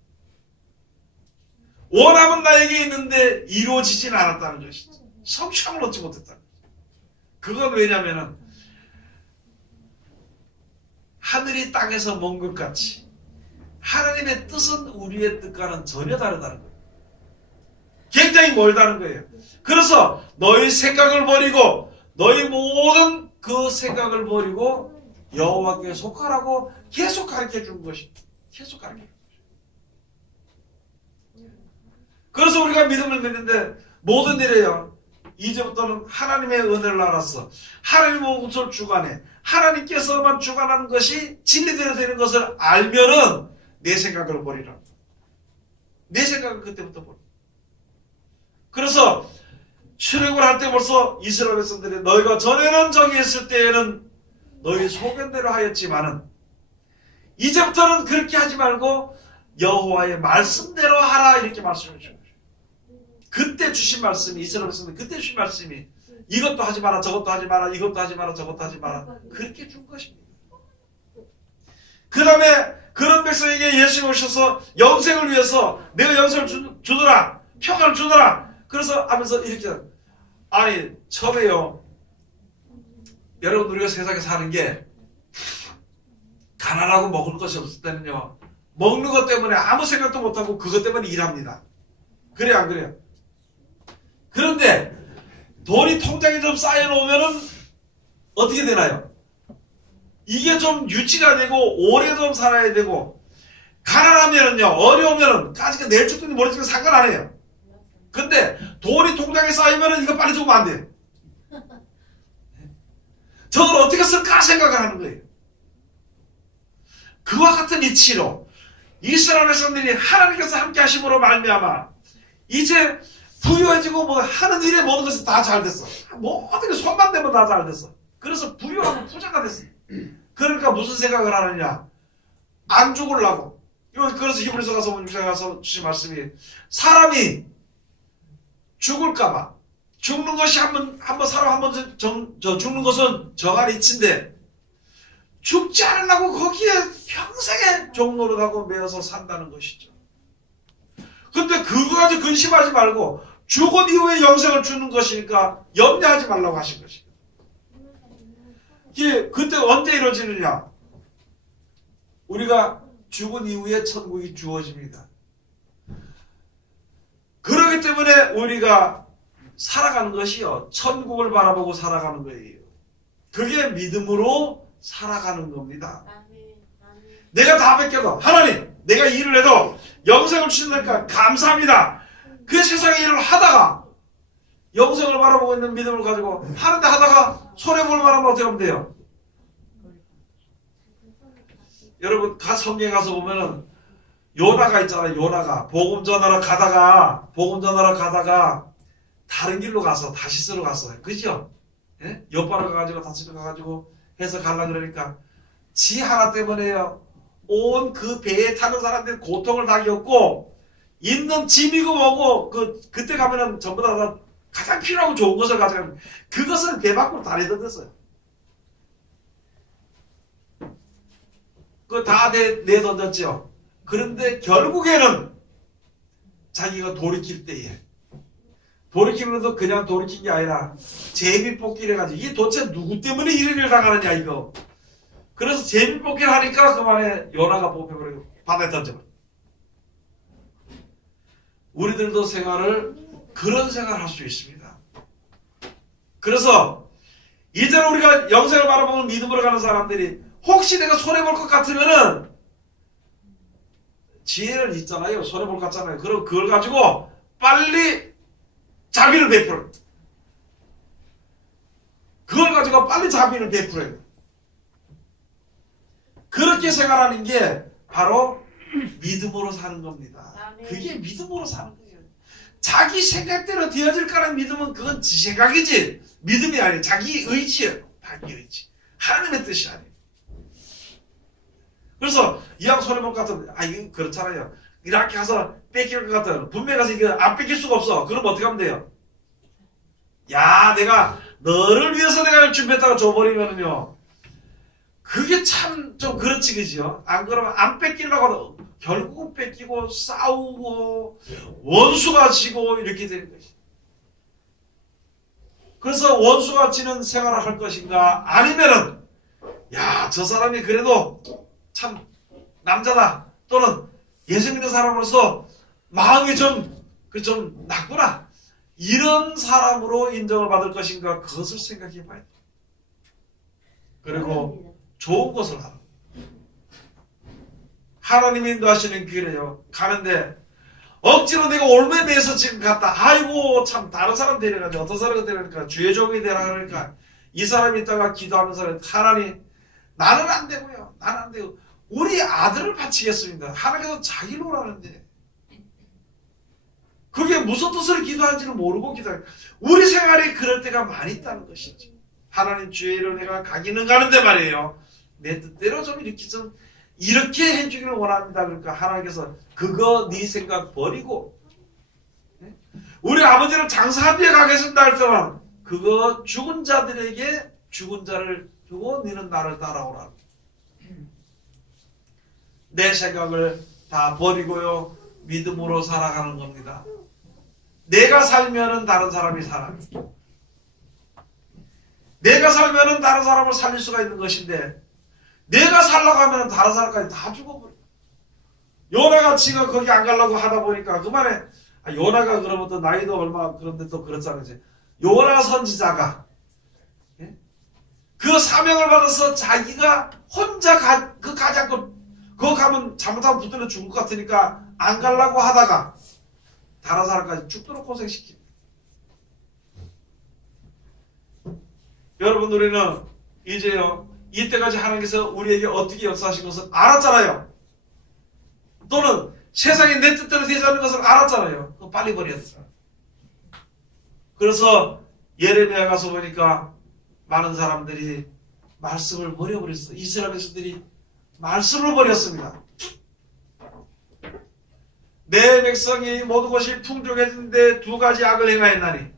원함은 나에게 있는데 이루어지진 않았다는 것이지. 성취함을 얻지 못했다는 것이지. 그건 왜냐면은 하늘이 땅에서 먼 것 같이 하나님의 뜻은 우리의 뜻과는 전혀 다르다는 거예요. 굉장히 멀다는 거예요. 그래서 너희 생각을 버리고 너희 모든 그 생각을 버리고 여호와께 속하라고 계속 가르쳐 준 것입니다. 계속 가르쳐 준 것입니다. 그래서 우리가 믿음을 믿는데 모든 일에요. 이제부터는 하나님의 은혜를 알았어. 하나님의 것을 주관해. 하나님께서만 주관하는 것이 진리대로 되는 것을 알면은 내 생각을 버리라. 내 생각을 그때부터 버려. 그래서 출애굽을 할 때 벌써 이스라엘 백성들이 너희가 전에는 저기 있을 때에는 너희 소견대로 하였지만은 이제부터는 그렇게 하지 말고 여호와의 말씀대로 하라 이렇게 말씀을 주는 거예요. 그때 주신 말씀이 이스라엘 백성들 그때 주신 말씀이 이것도 하지 마라 저것도 하지 마라 이것도 하지 마라 저것도 하지 마라 그렇게 준 것입니다. 그 다음에 그런 백성에게 예수님이 오셔서 영생을 위해서 내가 영생을 주더라 평안을 주더라 그래서 하면서 이렇게 아니 처음에요 여러분 우리가 세상에 사는 게 가난하고 먹을 것이 없을 때는요 먹는 것 때문에 아무 생각도 못하고 그것 때문에 일합니다. 그래요 안 그래요? 그런데 돈이 통장에 좀 쌓여놓으면은 어떻게 되나요? 이게 좀 유지가 되고 오래 좀 살아야 되고 가난하면은요 어려우면은 까짓 내일 죽든지 모레 죽든지 상관 안 해요. 근데 돈이 통장에 쌓이면은 이거 빨리 죽으면 안 돼요. 저걸 어떻게 쓸까 생각을 하는 거예요. 그와 같은 이치로 이스라엘 백성들이 하나님께서 함께 하심으로 말미암아 이제 부유해지고 뭐 하는 일에 모든 것이 다 잘 됐어. 모든 게 손만 대면 다 잘 됐어. 그래서 부유하고 부자가 됐어. 그러니까 무슨 생각을 하느냐? 안 죽으려고. 그래서 히브리서 가서 본문에 가서 주신 말씀이 사람이 죽을까봐 죽는 것이 사람 한 번 죽는 것은 정한 이치인데 죽지 않으려고 거기에 평생에 종노릇하고 매여서 산다는 것이죠. 근데 그거 가지고 근심하지 말고 죽은 이후에 영생을 주는 것이니까 염려하지 말라고 하신 것입니다. 이게 그때 언제 이루어지느냐? 우리가 죽은 이후에 천국이 주어집니다. 그렇기 때문에 우리가 살아가는 것이요 천국을 바라보고 살아가는 거예요. 그게 믿음으로 살아가는 겁니다. 내가 다 뺏겨도 하나님 내가 일을 해도 영생을 주신다니까 감사합니다. 그 세상의 일을 하다가 영생을 바라보고 있는 믿음을 가지고 하는데 하다가 손해볼 만하면 어떻게 하면 돼요? 여러분 성경에 가서 보면은 요나가 있잖아요. 요나가 복음 전하러 가다가 다른 길로 가서 다시스로 갔어요. 그죠? 예? 옆바로 가가지고 다시스로 가가지고 해서 가려고 그러니까 지 하나 때문에요. 온 그 배에 타는 사람들이 고통을 다 겪고 있는 짐이고 뭐고 그때 가면은 전부 다 가장 필요하고 좋은 것을 가져가면 그것을 배 밖으로 다 내던졌어요. 그거 다 내던졌죠. 그런데 결국에는 자기가 돌이킬 때에 돌이키면서 그냥 돌이킨 게 아니라 제비뽑기를 해가지고 이게 도대체 누구 때문에 이런 일을 당하느냐 이거. 그래서 제비뽑기를 하니까 그만에 요나가 뽑혀버리고 바다에 던져버려. 우리들도 그런 생활을 할 수 있습니다. 그래서 이제는 우리가 영생을 바라보는 믿음으로 가는 사람들이 혹시 내가 손해볼 것 같으면은 지혜를 있잖아요. 손해볼 것 같잖아요. 그럼 그걸 가지고 빨리 자비를 베풀어. 그걸 가지고 빨리 자비를 베풀어요. 그렇게 생활하는 게 바로 믿음으로 사는 겁니다. 그게 믿음으로 사는 거예요. 자기 생각대로 되어질 거라는 믿음은 그건 지 생각이지 믿음이 아니에요. 자기 의지예요. 자기 의지. 하나님의 뜻이 아니에요. 그래서 이왕 손해볼 것 같으면 이거 그렇잖아요. 이렇게 가서 뺏길 것 같아요. 분명히 가서 이거 안 뺏길 수가 없어. 그럼 어떻게 하면 돼요? 야 내가 너를 위해서 내가 준비했다가 줘버리면은요 그게 참 좀 그렇지 그지요? 안 그러면 안 뺏기려고 결국은 뺏기고 싸우고 원수가 지고 이렇게 되는 것이. 그래서 원수가 지는 생활을 할 것인가, 아니면은 야, 저 사람이 그래도 참 남자다, 또는 예수 믿는 사람으로서 마음이 좀 낮구나, 이런 사람으로 인정을 받을 것인가, 그것을 생각해 봐야 돼. 그리고 좋은 것을 하라. 하나님이 인도하시는 길이에요. 가는데 억지로 내가 올매 매서 지금 갔다. 아이고 참 다른 사람 데려가지. 어떤 사람을 데려가니까 주의 종이 되라 그러니까 이 사람이 있다가 기도하면서 하나님 나는 안 되고요. 나는 안 되고 우리 아들을 바치겠습니다. 하나님께서 자기로 오라는데 그게 무슨 뜻을 기도하는지를 모르고 기도해요. 우리 생활이 그럴 때가 많이 있다는 것이죠. 하나님 주의 일을 내가 가기는 가는데 말이에요. 내 뜻대로 좀 이렇게 해주기를 원합니다. 그러니까 하나님께서 그거 네 생각 버리고 우리 아버지는 장사한 뒤에 가겠습니다 할 때만 그거 죽은 자들에게 죽은 자를 두고 너는 나를 따라오라. 내 생각을 다 버리고요. 믿음으로 살아가는 겁니다. 내가 살면은 다른 사람이 살아. 내가 살면은 다른 사람을 살릴 수가 있는 것인데 내가 살려고 하면 다른 사람까지 다 죽어버려. 요나가 지가 거기 안 가려고 하다 보니까 그만에 요나가 그러면 또 나이도 얼마 그런데 또 그렇잖아요. 요나 선지자가 그 사명을 받아서 자기가 혼자 가지 않고 그거 가면 잘못하면 붙들려 죽을 것 같으니까 안 가려고 하다가 다른 사람까지 죽도록 고생시킵니다. 여러분 우리는 이제요 이때까지 하나님께서 우리에게 어떻게 역사하신 것을 알았잖아요. 또는 세상이 내 뜻대로 되지 않는 것을 알았잖아요. 그거 빨리 버렸어요. 그래서 예레미야 가서 보니까 많은 사람들이 말씀을 버려버렸어요. 이스라엘 백성들이 말씀을 버렸습니다. 내 백성이 모든 것이 풍족해지는데 두 가지 악을 행하였나니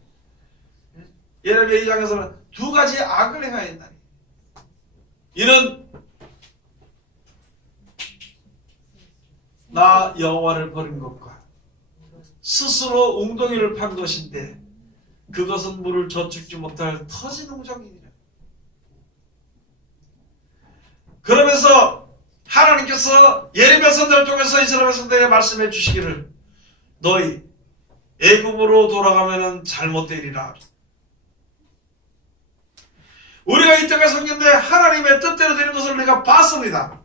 예레미야 2장에서는 두 가지 악을 행하였나니 이는 나 여호와를 버린 것과 스스로 웅덩이를 판 것인데 그것은 물을 저축지 못할 터진 웅덩이니라. 그러면서 하나님께서 예레미야 선지자를 통해서 이스라엘 백성들에게 말씀해 주시기를 너희 애굽으로 돌아가면은 잘못되리라. 우리가 이때가 생겼는데 하나님의 뜻대로 되는 것을 내가 봤습니다.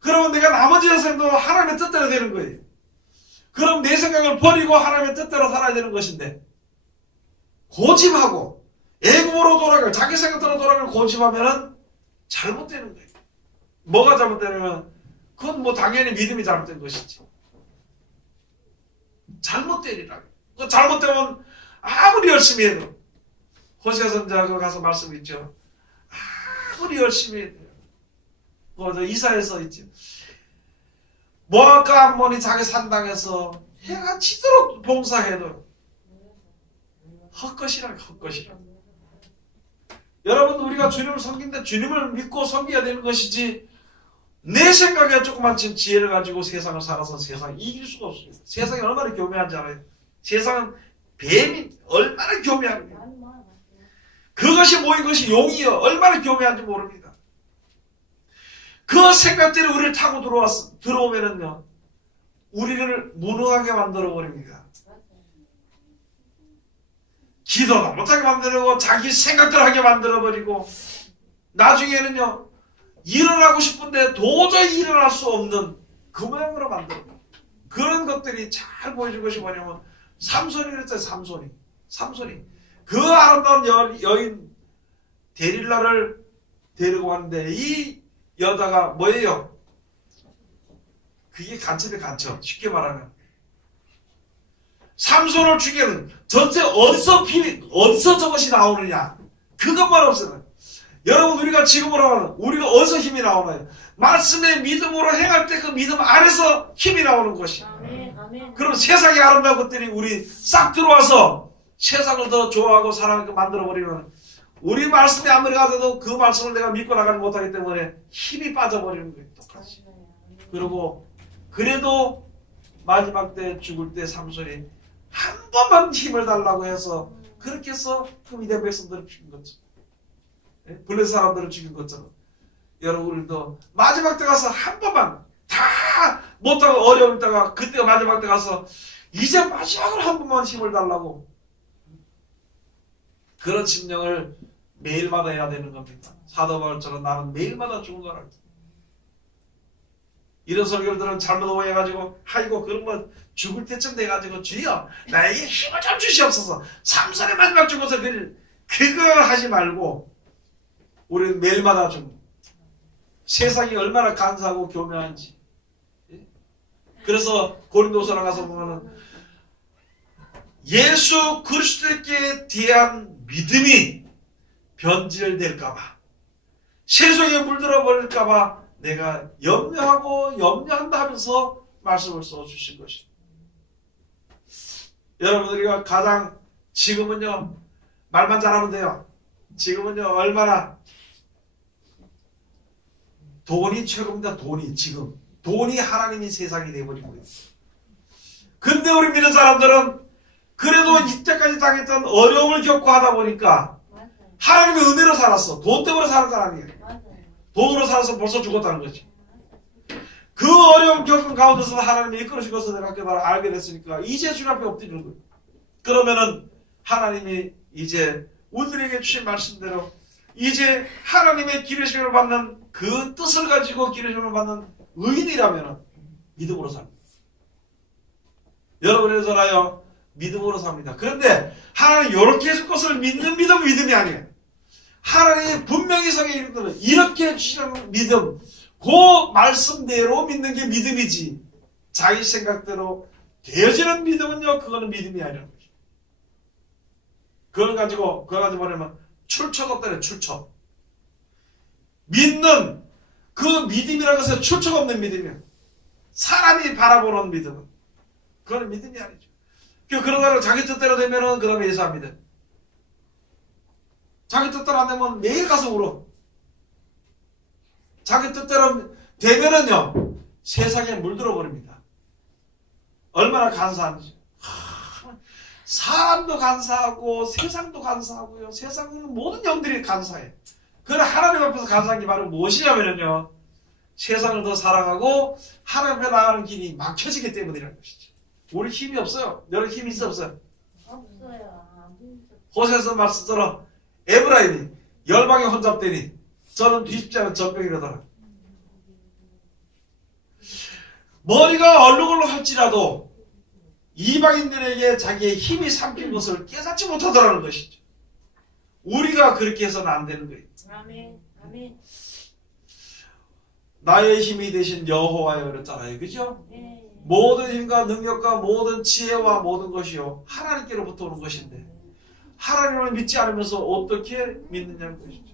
그러면 내가 나머지 인생도 하나님의 뜻대로 되는 거예요. 그럼 내 생각을 버리고 하나님의 뜻대로 살아야 되는 것인데 고집하고 애굽으로 돌아갈 자기 생각대로 돌아갈 고집하면은 잘못되는 거예요. 뭐가 잘못되냐면 그건 뭐 당연히 믿음이 잘못된 것이지. 잘못되리라. 그 잘못되면 아무리 열심히 해도 호세아 선지자가 가서 말씀 있죠. 아무리 열심히 해도 이사에서 있지. 모압과 암몬이 자기 산당에서 해가 지도록 봉사해도 헛것이라 헛것이라. 여러분 우리가 주님을 섬기는데 주님을 믿고 섬겨야 되는 것이지 내 생각에 조그만 지혜를 가지고 세상을 살아서 세상을 이길 수가 없습니다. 세상이 얼마나 교묘한지 알아요? 세상은 뱀이 얼마나 교묘합니까? 그것이 모인 것이 용이요 얼마나 교묘한지 모릅니다. 그 생각들이 우리를 타고 들어오면은요 우리를 무능하게 만들어 버립니다. 기도도 못하게 만들고 자기 생각대로 하게 만들어 버리고 나중에는요 일어나고 싶은데 도저히 일어날 수 없는 그 모양으로 만들어. 그런 것들이 잘 보여준 것이 뭐냐면 삼손이 그랬잖아요. 삼손이 그 아름다운 여인 데릴라를 데리고 왔는데 이 여자가 뭐예요? 그게 간첩이에요. 간첩. 쉽게 말하면 삼손을 죽이는 전체 어디서 저것이 나오느냐? 그것만 없어요. 여러분 우리가 지금으로 하는 우리가 어디서 힘이 나오나요? 말씀의 믿음으로 행할 때 그 믿음 안에서 힘이 나오는 것이. 그럼 세상의 아름다운 것들이 우리 싹 들어와서 세상을 더 좋아하고 사랑하게 만들어버리면 우리 말씀이 아무리 가져도 그 말씀을 내가 믿고 나가지 못하기 때문에 힘이 빠져버리는 거예요. 똑같이. 그리고 그래도 마지막 때 죽을 때 삼손이 한 번만 힘을 달라고 해서 그렇게 해서 그 위대한 백성들을 죽인 거죠. 블레셋 사람들을 죽인 것처럼 여러분 우리도 마지막 때 가서 한 번만 다 못하고 어려울 때가 그때가 마지막 때 가서 이제 마지막으로 한 번만 힘을 달라고 그런 심령을 매일마다 해야 되는 겁니다. 사도 바울처럼 나는 매일마다 죽은 거라. 이런 설교를 들으면 잘못 오해해가지고 아이고 그런 거 죽을 때쯤 돼가지고 주여 나에게 힘을 좀 주시옵소서 삼손의 마지막 죽어서 그거 하지 말고 우리는 매일마다 좀 세상이 얼마나 간사하고 교묘한지. 그래서 고린도서에 가서 보면은 예수 그리스도께 대한 믿음이 변질될까봐 세속에 물들어 버릴까봐 내가 염려하고 염려한다 하면서 말씀을 써주신 것입니다. 여러분 우리가 가장 지금은요 말만 잘하면 돼요. 지금은요 얼마나 돈이 최고입니다. 돈이 지금 돈이 하나님이 세상이 되어버리고 있어요. 근데 우리 믿는 사람들은 그래도 이때까지 당했던 어려움을 겪고 하다 보니까 맞아요. 하나님의 은혜로 살았어. 돈 때문에 사는 사람이 맞아요. 돈으로 살아서 벌써 죽었다는 거지. 그 어려움 겪은 가운데서 하나님이 이끌어 주셔서 내가 깨달아 알게 됐으니까 이제 주님 앞에 엎드리는 거예요. 그러면은 하나님이 이제 우리에게 주신 말씀대로 이제 하나님의 기르심을 받는 그 뜻을 가지고 기르심을 받는 의인이라면 믿음으로 삽니다. 여러분의 전하여 믿음으로 삽니다. 그런데 하나님 이렇게 해줄 것을 믿는 믿음은 믿음이 아니에요. 하나님이 분명히 성경에 이르기를 이렇게 해주시는 믿음, 그 말씀대로 믿는 게 믿음이지 자기 생각대로 되어지는 믿음은요 그거는 믿음이 아니라는 거죠. 그걸 가지고 뭐냐면 출처가 없다네. 출처. 믿는 그 믿음이라는 것은 출처가 없는 믿음이에요. 사람이 바라보는 믿음은 그건 믿음이 아니죠. 그러다가 자기 뜻대로 되면은 그 다음에 예수 안 믿어요. 자기 뜻대로 안 되면 매일 가서 울어. 자기 뜻대로 되면은요 세상에 물들어 버립니다. 얼마나 간사한지. 사람도 간사하고 세상도 간사하고요. 세상은 모든 영들이 간사해. 그러나 하나님 앞에서 간사한 게 바로 무엇이냐면요 세상을 더 사랑하고 하나님 앞에 나가는 길이 막혀지기 때문이라는 것이죠. 우리 힘이 없어요. 여러분 힘이 있어 없어요? 없어요. 호세아서 말씀처럼 에브라임이 열방에 혼잡되니 저는 뒤집지 않은 전병이라더라. 머리가 얼룩얼룩할지라도 이방인들에게 자기의 힘이 삼킨 것을 깨닫지 못하더라는 것이죠. 우리가 그렇게 해서는 안 되는 거예요. 아멘. 아멘. 나의 힘이 되신 여호와여 그랬잖아요. 그죠? 네. 모든 힘과 능력과 모든 지혜와 모든 것이요 하나님께로부터 오는 것인데 하나님을 믿지 않으면서 어떻게 믿느냐는 것이죠.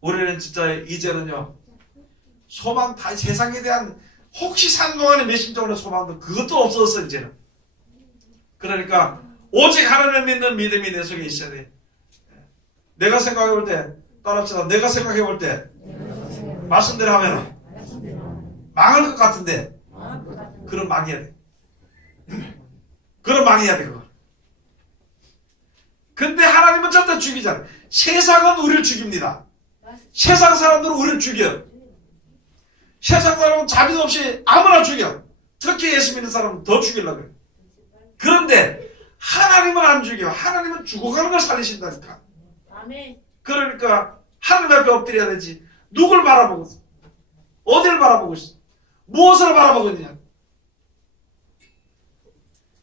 우리는 진짜 이제는요 소망 다 세상에 대한 혹시 산 동안에 매심적으로 소망도 그것도 없어졌어 이제는. 그러니까 오직 하나님을 믿는 믿음이 내 속에 있어야 돼. 내가 생각해 볼 때 따라합시다. 내가 생각해 볼 때 말씀대로 하면 망할 것 같은데 그럼 망해야 돼. 그럼 망해야 돼 그거. 근데 하나님은 절대 죽이잖아. 세상은 우리를 죽입니다. 세상 사람들은 우리를 죽여요. 세상 사람은 자비도 없이 아무나 죽여. 특히 예수 믿는 사람은 더 죽이려고 해요. 그런데 하나님은 안 죽여. 하나님은 죽어가는 걸 살리신다니까. 아멘. 그러니까 하나님 앞에 엎드려야 되지. 누굴 바라보고 있어? 어디를 바라보고 있어? 무엇을 바라보고 있느냐?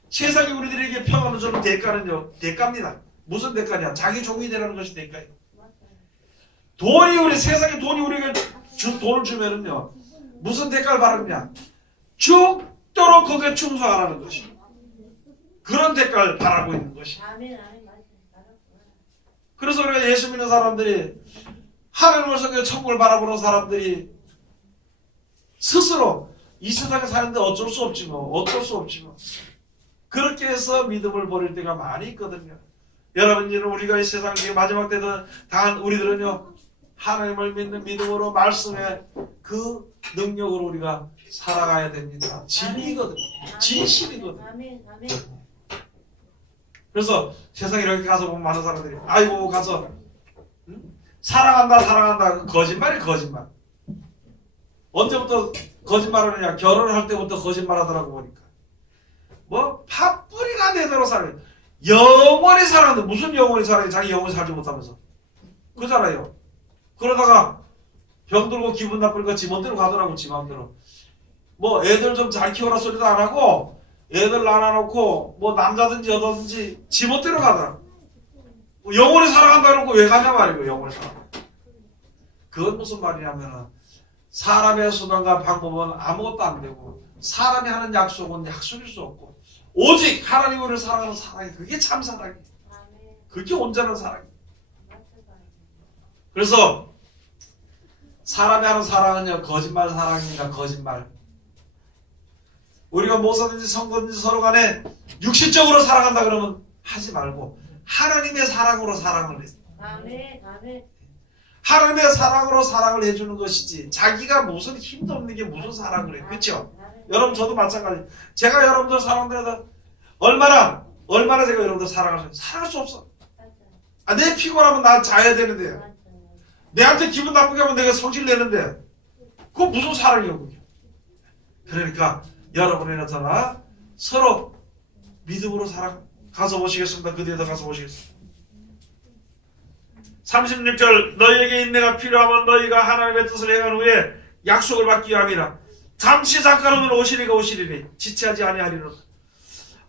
세상이 우리들에게 평안을 주는 대가는요 대가입니다. 무슨 대가냐? 자기 종이 되라는 것이 대가예요. 돈이 우리 세상에 돈이 우리에게 돈을 주면은요 무슨 대가를 바라느냐? 죽도록 거기에 충성하라는 것이. 그런 대가를 바라고 있는 것이. 아멘. 아멘. 맞아요. 그래서 우리가 예수 믿는 사람들이 하나님을 섬겨 천국을 바라보는 사람들이 스스로 이 세상에 사는데 어쩔 수 없지 뭐. 그렇게 해서 믿음을 버릴 때가 많이 있거든요. 여러분, 우리가 이 세상 마지막 때도 당한 우리들은요 하나님을 믿는 믿음으로 말씀의 그 능력으로 우리가 살아가야 됩니다. 진리거든요. 진실이거든요. 아멘. 아멘. 그래서 세상에 이렇게 가서 보면 많은 사람들이 아이고 가서 사랑한다 사랑한다 거짓말이 거짓말. 언제부터 거짓말을 하냐? 결혼할 때부터 거짓말하더라고 보니까. 뭐 팥뿌리가 내대로 살아요. 영원히 살았는데 무슨 영원히 살아요? 자기 영원히 살지 못하면서. 그잖아요. 그러다가 병들고 기분 나쁘니까 지 멋대로 가더라고. 지 마음대로. 뭐 애들 좀 잘 키워라 소리도 안 하고 애들 낳아놓고 뭐 남자든지 여자든지 지 멋대로 가더라고. 뭐 영원히 살아간다 그러고 왜 가냐 말이고 영원히 살아간다. 그건 무슨 말이냐면은 사람의 수단과 방법은 아무것도 안 되고 사람이 하는 약속은 약속일 수 없고 오직 하나님 우리를 사랑하는 사랑이 그게 참 사랑이에요. 아멘. 그게 온전한 사랑이에요. 맞습니다. 그래서 사람이 하는 사랑은요 거짓말 사랑입니다. 거짓말. 우리가 모사든지 성도든지 서로 간에 육신적으로 사랑한다 그러면 하지 말고 하나님의 사랑으로 사랑을 해. 아멘. 아멘. 하나님의 사랑으로 사랑을 해주는 것이지 자기가 무슨 힘도 없는 게 무슨 사랑을 해. 그렇죠? 여러분 저도 마찬가지. 제가 여러분들 사랑들에다 얼마나 제가 여러분들 사랑할 수 없어. 아, 내 피곤하면 나 자야 되는데 내한테 기분 나쁘게 하면 내가 성질 내는데 그거 무슨 사랑이에요 그게. 그러니까 여러분이나 저나 서로 믿음으로 살아 가서 보시겠습니다. 그 뒤에도 가서 보시겠습니다. 36절 너희에게 인내가 필요하면 너희가 하나님의 뜻을 행한 후에 약속을 받기 위함이라. 잠시 잠깐은 오시리니 지체하지 아니하리라.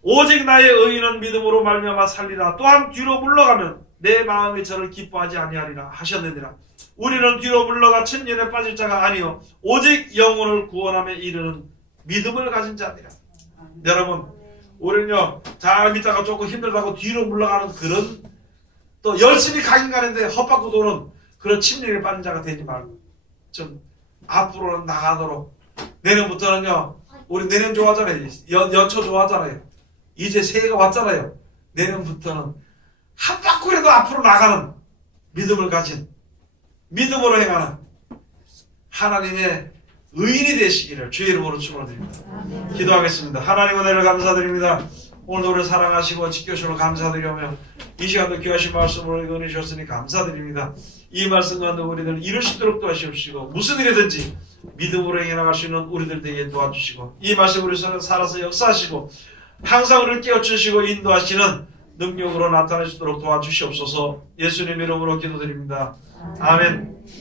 오직 나의 의인은 믿음으로 말미암아 살리라. 또한 뒤로 물러가면 내 마음이 저를 기뻐하지 아니하리라 하셨느니라. 우리는 뒤로 물러가 천년에 빠질 자가 아니요 오직 영혼을 구원함에 이르는 믿음을 가진 자니라. 여러분 우리는요 잘 믿다가 조금 힘들다고 뒤로 물러가는 그런 또 열심히 가긴 가는데 헛바꾸 도는 그런 침략에 빠진 자가 되지 말고 좀 앞으로는 나가도록. 내년부터는요 우리 내년 좋아하잖아요. 연초 좋아하잖아요. 이제 새해가 왔잖아요. 내년부터는 한 바퀴라도 앞으로 나가는 믿음을 가진 믿음으로 행하는 하나님의 의인이 되시기를 주의 이름으로 축원드립니다. 기도하겠습니다. 하나님 은혜를 감사드립니다. 오늘도 우리를 사랑하시고 지켜주시고 감사드리며 이 시간도 귀하신 말씀으로 은혜 주셨으니 감사드립니다. 이 말씀 가운데 우리들 이룰 수 있도록 도와주시옵시고 무슨 일이든지 믿음으로 행해나갈 수 있는 우리들 되게 도와주시고 이 말씀 우리 손에 살아서 역사하시고 항상 우리를 깨워주시고 인도하시는 능력으로 나타내시도록 도와주시옵소서. 예수님 이름으로 기도드립니다. 아멘.